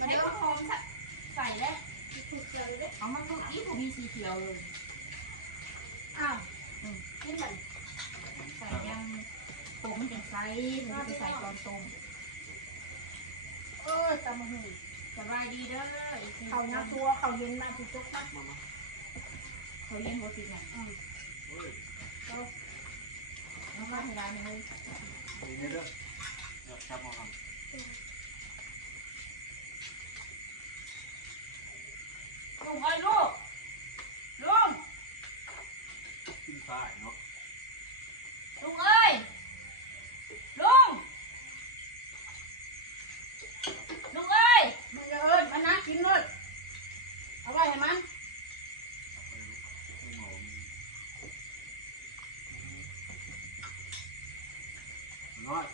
มันเดี๋ยวหอมใส่แล้วถูกใจเลยเอามันลูกอีผมมีสีเขียวเลยอ้าวกินมันใส่ยังต้มจังไส่มันจะใส่ตอนต้มเออตำมะฮึสบายดีเด้อเขาน้ำตัวเขาเย็นมาจุกๆมาเขาเย็นหัวติดเนี่ยอืมเฮ้ยแล้วก็ให้ร้านนี้เลยดีนี่เด้อเดี๋ยวจับมาท ลุงเอ้ยลูกลุงำขึ้นซ้ายเนาะ ลุงเอ้ยลุงลุงเอ้ย มันจะเอิญมันนะกินเลยเอาไว้ให้มัน ไม่เหมาน้อย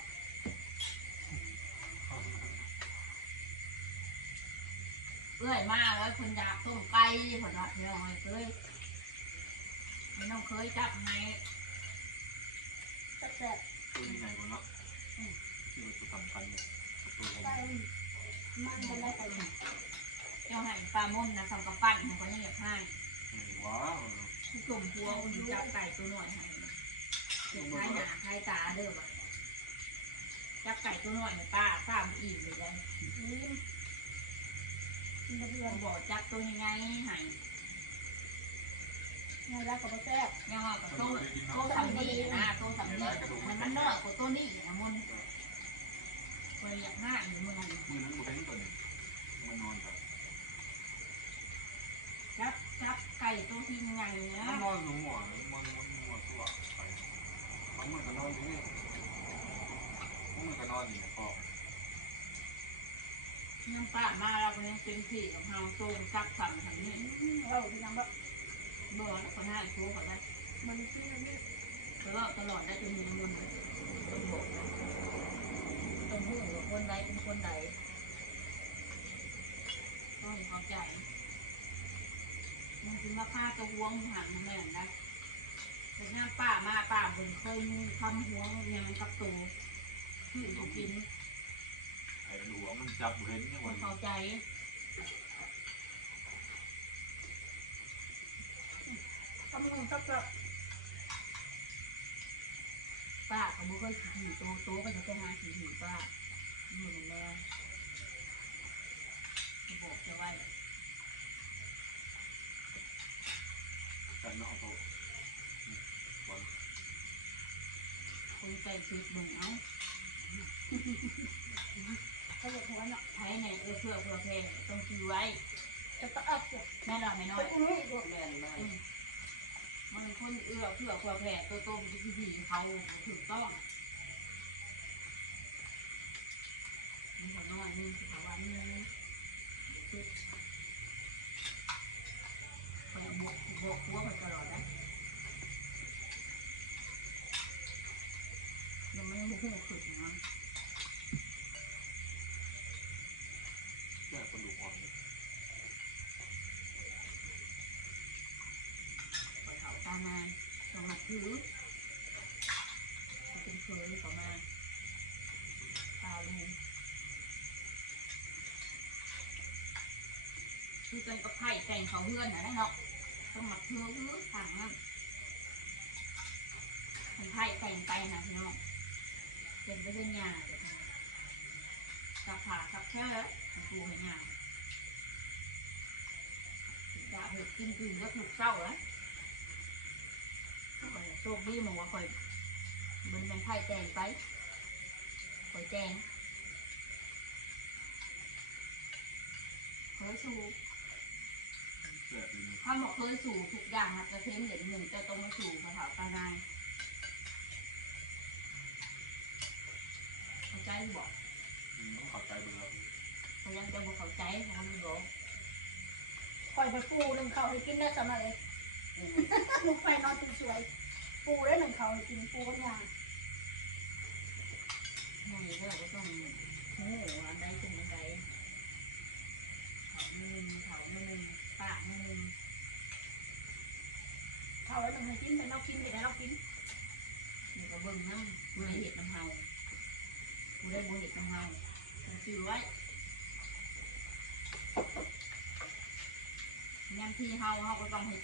เอ้ยมาแล้วคนอยากต้มไก่คนละเดี๋ยวให้เคยไม่ต้องเคยจับให้แซ่บตัวนี้ใหญ่กว่าเนาะที่มันตัวสำคัญเนี่ยตัวๆผมได้มันจะได้ไปไหนเจ้าให้ปลาม่นนะทำกับปั้นมันก็ยังอยากให้ว้าวผู้ชมพัวอุ่นจับไก่ตัวหน่อยให้เก็บท้ายหนาท้ายตาเด้อว่ะจับไก่ตัวหน่อยให้ป้าทราบอิ่มเลยได้ลิ้น มันจะเดือเขานบอกจับตัวยังไงให้ไงแล้วก็บ่แซ่บยังว่ากับโต้โต้สำลีนะโต้สำลีมันมันเนื้อกว่าตัวนี้นะมันคนอยากห้าอยู่เมืองมือนั้นบุกเห็นตัวนี้มันนอนแบบจับจับไก่ตัวที่ยังไงนะมันนอนหนูหัวมันมันหัวตัวไปเขาเหมือนกับนอนที่นี่เขาเหมือนกับนอนอยู่ในคอ น้ำป้ามาเราก็ยังเป็นผีของเราโต้จับสั่งทางนี้เราที่ยังแบบบ่อแล้วคนห้ายโต้งก่อนนะมันกินอันนี้ตลอดตลอดได้จนมีเงินต้องบอกต้องรู้ว่าคนใดเป็นคนใดต้องเข้าใจมันคือมาฆ่าตัวหวงหันแม่นนะแต่หน้าป้ามาป้าบนเคยมีคำหวงยังกับตัวที่เขากิน หลวงมันจับบุเห็นยังควันนเข้าใจตำมะฮึซับป้าเขาไม่เคยขี่ตัวโตก็จะไปหาขี่หิป้าอยู่ในแม่บอกจะไว้แต่นอกตัวบอลคนใจคือเบิ่งเอาๆ เขาจะทวนเนาะใช้ในเพื่อเพื่อเพลงต้องซื้อไว้จะต้อักเลยแม่นอนไม่น้อยอุ้ยด้วยอืมมันคนเอื้อเพื่อเพื่อแผ่ตัวโตวิธีเขาถูกต้องมันก็น้อยนึงสภาวะนึงไปบวกบวกหัวไปตลอดนะยังไม่รู้หัวขึ้นนะ แค่กระดูกอ่อน ไปเขาตามมาสมัครถือเป็นเคยเขามาตาลู คือกันกับไผ่แต่งเขาเพื่อนนะได้เนาะต้องมาเพื่อเพื่อสั่งนั่นเป็นไผ่แต่งไปนะพี่น้องเป็นไปเรื่องยาเดี๋ยวกับผ่าสับแค่มันกูให้ยาจะเห็ดกินกินก็ถูกเศร้าแล้วโชคดีหมองว่าคอยมันเป็นไพ่แจงไปคอยแจงเค ยสู่เสื้อดีถ้าบอกเคยสู่ทุกอย่างมันจะเท้นเหรียญหนึ่งจะต้องมาสู่ภาษาตานายเข้าใจบอกต้องเข้าใจเบอร์เขายังจะบอกเข้าใจเขาไม่บอกคอยไปปูหนึ่งเขาให้กินได้สำหรับเองลูกไฟนอนสวยๆปูได้หนึ่งเขาให้กินปูกันยางไม่ก็ก็ต้องโอ้โหอันใดถึงอันใดเขาหนึ่งเขาหนึ่งปากหนึ่ง เขาแล้วหนึ่งให้กินเป็นเรากินไปแล้วเรากิน นี่ก็เบิ่งน้ำกูได้เห็ดน้ำเฮากู ได้บุญเห็ดน้ำเฮาซื้อไว้ยังที่เฮาเฮาก็ต้องเห็ด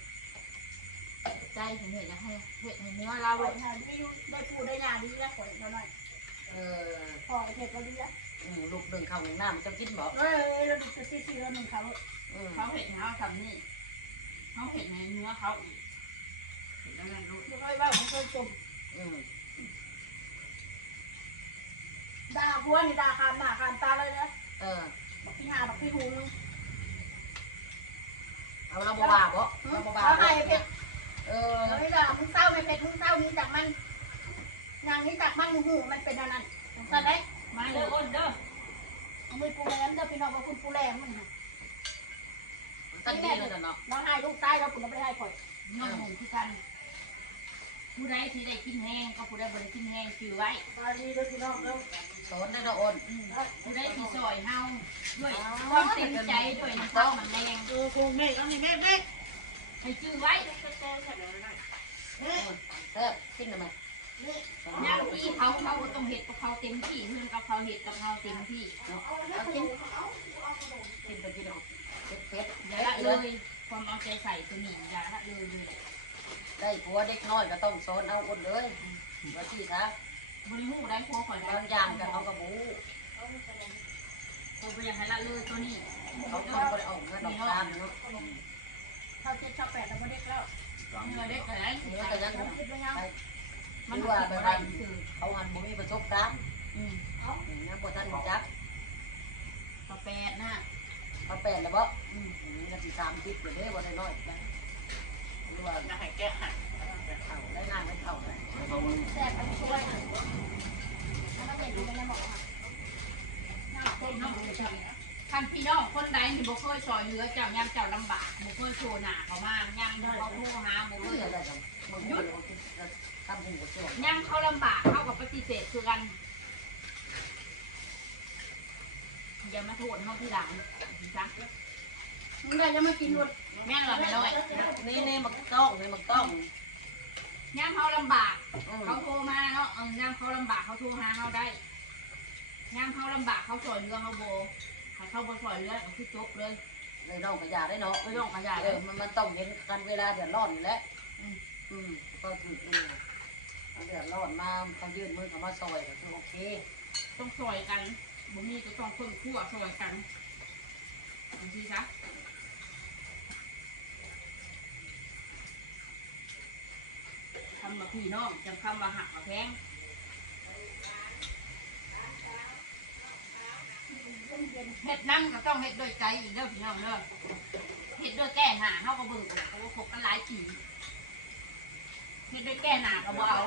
ใจถึงเห็ดจะให้เห็ดเนื้อเราเราเลยทานไม่ได้ปูได้ยาดีแล้วข่อยเท่านั้นเออพอเผ็ดก็ดีแล้วลูกหนึ่งเขาห้องน้ำจะกินบ่เอ้ยเราดูจะซีซีแล้วหนึ่งเขาเขาเห็ดให้เฮาทำนี่เขาเห็ดในเนื้อเขาอีกเห็ดแล้วนั่นรู้ไม่ค่อยว่าผมเคยจมอืม ด่าพัวนี่ด่าคามหน้าคามตาเลยนะเออบอกพี่หาบอกพี่หูนึงเอาเราบ่ว่าบ่เราบ่ว่าเขาบ่ให้เผ็ดเออเฮ้ยล่ะมึงเศร้าไม่เผ็ดมึงเศร้านี้จากมันนางนี้จากมันมึงหูมันเป็นอะไรนั่นสัตว์ได้มาเด้ออ้นเด้อเอามือปูแรมเด้อพี่น้องว่าคุณปูแรมมันค่ะตั้งดีแล้วเนาะเราให้ลูกชายเราคุณเราไม่ได้ให้ข่อยน้องหมูคือกันผู้ใดที่ได้กินแห้งก็ผู้ใดบ่ได้กินแห้งจือไว้ตาดีเลยพี่น้องเด้อ สอนได้เนาะอ้นผู้ใดที่ซอยเฮาด้วยความเต็มใจด้วยน้ำเข้ามันแรงเออคงแม่เอานี่แม่แม่ให้จื้อไว้เออแซ่บกินได้ไหมยามที่เขาเขาก็ต้องเห็ดกับเขาเต็มที่เพื่อนกับเขาเห็ดกับเขาเต็มที่เนาะเอากินกินไปกินเอาเผ็ดเผ็ดอย่าละเลยความเอาใจใส่ตัวนี้อย่าละเลยเลยได้ผัวเด็กน้อยก็ต้องสอนเอาอ้นเลยว่าที่ซะบ ริหูได้พวกข่อยได้บางอย่างก็เอากระบูตัวไปยังให้ละเลยตัวนี้เขาคนบ่ได้ออกเงินออกตามเนาะเขาเจ็ดชอบแปดแล้วไม่ได้แล้วเงินได้เกิดอะไรเนื้อก็ยังเราคิดว่ายังมันคือว่าว่าไปแบบได้นั้นคือเขาหันบ่มีประสบการณ์อืมยังบ่ทันรู้จักต่อแปดนะเขาแปลนแล้วบ่อืมก็สิสามสิบอยู่เด้บ่ได้น้อยจ้ะหรือว่าจะให้แก้หักเข้าได้น คันพี่น้องคนใดที่บ่เคยซอยเหลือเจ้ายามเจ้าลำบากบ่เคยโชว์หน้าเขามากยามเขาโทรหาบ่เคคือยอะไรจังมึงบ่รู้ทำหูบ่เชื่อยามเขาลำบากเขากับปฏิเสธคือกันอย่ามาโทษเขาที่หลังจ้ะมึงได้จะมากินหมดแม่นหรอไม่น้อยนี่นี่มันต้องนี่มันต้อง ยามเขาลำบากอืมเขาโทรมาเนาะเออยามเขาลำบากเขาโทรหาเขาได้ยามเขาลำบากเขาสอยเรือเขาโบถ้าเขาบ่สอยเรือก็คือจบเลยเลยน้องก็อย่าได้เนาะไม่ต้องขยายเอเลอยมันมันต้องเห็นกันเวลาเดือดร้อนอยู่แล้วอืมอืมก็ถูกนี่เดือดร้อนมาเขายื่นมือเขามาซอยก็คือโอเคต้องซอยกันบ่มีก็ต้องคนคั่วซอยกันบางทีซะ คำว่าพี่น้องจำคำว่าหักว่าแพงเฮ็ดนั่งก็ต้องเฮ็ดด้วยใจอีกเด้อพี่น้องเด้อเฮ็ดด้วยแก้หนาเฮาก็เบิ่งกันเพราะว่าพบกันหลายปีเฮ็ดด้วยแก้หนาก็บ่เอา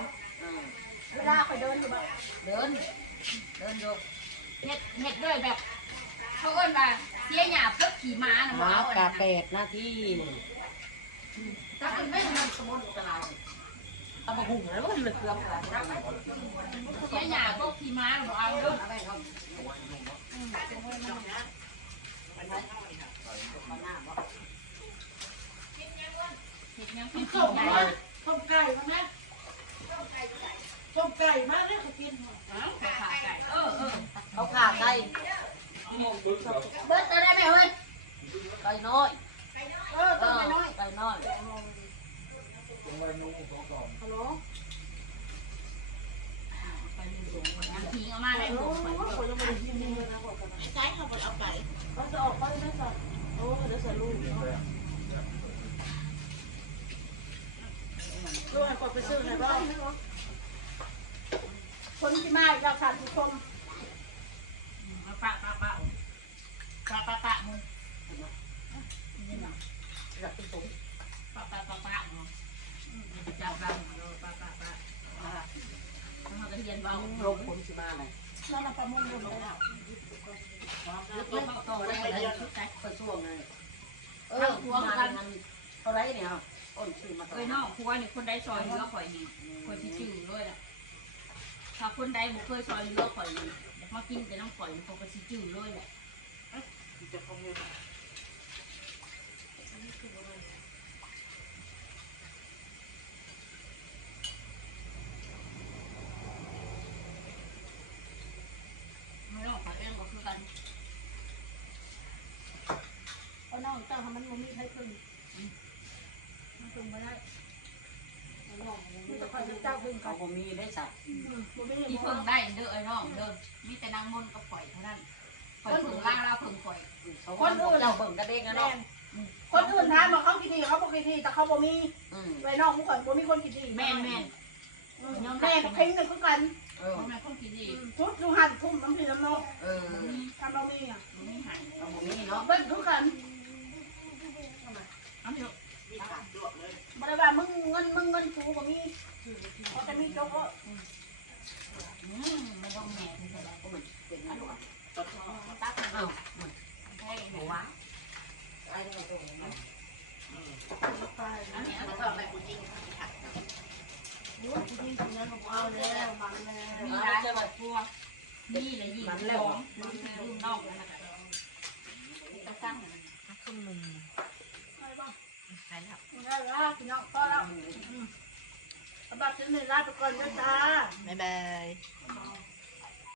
เวลาไปเดินอยู่บบเดิน เดินอยู่เฮ็ดเฮ็ดด้วยแบบเขาเอิ้นว่าเสียหยาเพิ่ขี่ม้านะบ่มาเอากาแปดนาทีถ้ามันไม่มันสมมุติตลาด เอามาหุงแล้วมันเลยเกลือมกันเสียหยาพวกขี่ม้าน่ะบ่เอาเด้อเอาไปเอามาหน้าบ่เฮ็ดยังกินนส้มไก่ส้มไก่มาไหมส้มไก่มาเลยเขากินอ้าวขาไก่เออเออเขาขาไก่เบิร์ดจะได้ไหมเฮ้ยไก่น้อยเออเอต้มอไปน้อยไก่น้อย ฮัลโหลไปดูดงน้ำทิ้งเอามาได้บ่ไปเขาจะมากินเลยนะบอกกันนะใช่เขาไปเอาไก่เขาจะออกไปไม่สั่โอ้เดี๋ยวใส่ลูกลูกให้กดไปซื้อหนบ้างคนที่มาอีกแล้วค่ะทุกคนปะปะปะปะปะปะมึงอยากกินตุ๋นปะปะปะปะเนาะ จับเราเออปะปะปะอ่าแล้วมันก็เรียนเบาลงผมสิมาเลยเรามาประมูลรวมไปแล้วแล้วก็เข้าต่อได้เลยชุดใจก็ช่วงไงเออมากันเท่าไรเนี่ยอ้นชื่อมาเอ้ยน้องครัวนี่คนใดซอยเรือข่อยนี่ข่อยสิจื้อเลยล่ะถ้าคนใดบ่เคยซอยเรือข่อยนี่อยากมากินแต่น้ำข่อยนี่เขาก็สิจื้อเลยแหละจะคงเงิน ไม่ต้องขอเองก็คือกัน จ้าทำ มันมันไมีใครพึ่งมันพึ่งไม่ได้มันจะคอยเจ้าพึ่งเขาบ่มีได้สัตว์มันไม่ที่ได้เพิ่งได้เด้อไอ้น้องเด้อมีแต่นางมนกับข่อยเท่านั้นข่อยเพิ่งล่างเราเพิ่งข่อยคนอื่นเจ้าเบิ่งกันเองนะแม่เนาะคนอื่นถามาเขากินดีเขาบอกกินดีแต่เขาบ่มีไว้น้องผู้ข่อยบ่มีคนกินดีแม่นแม่นแม่ก็เพ่งกันทุกกันเออเพราะแม่คนกินทุกทุกหันทุ่มน้ำพี่น้ำนองทำเรามีอะเขาบ่มีเนาะเบิ้ลทุกกัน เอาเถอะ บริวาร มึงเงินมึงเงินกูบ่มีเขาจะมีโจ๊กอืมไม่ต้องแหน่ที่สุดแล้วก็มันเป็นอันะนลูลูกกตักอ้าวให้หัวไอ้นี่ตรงนี้อันนี้ก็แบบกูยิงรู้ว่าจริงๆเงินของเอาแล้วมันแล้วมีร้านแบบพวกนี่เลยยิงของมันคือรุ่นนอกแล้วนะคะต้องสร้างมันครึ่งนึงอะไรบ้าง ได้แล้วพี่น้องพอแล้วสำหรับชิ้นนี้ลาไปก่อนนะจ๊ะบ๊ายบาย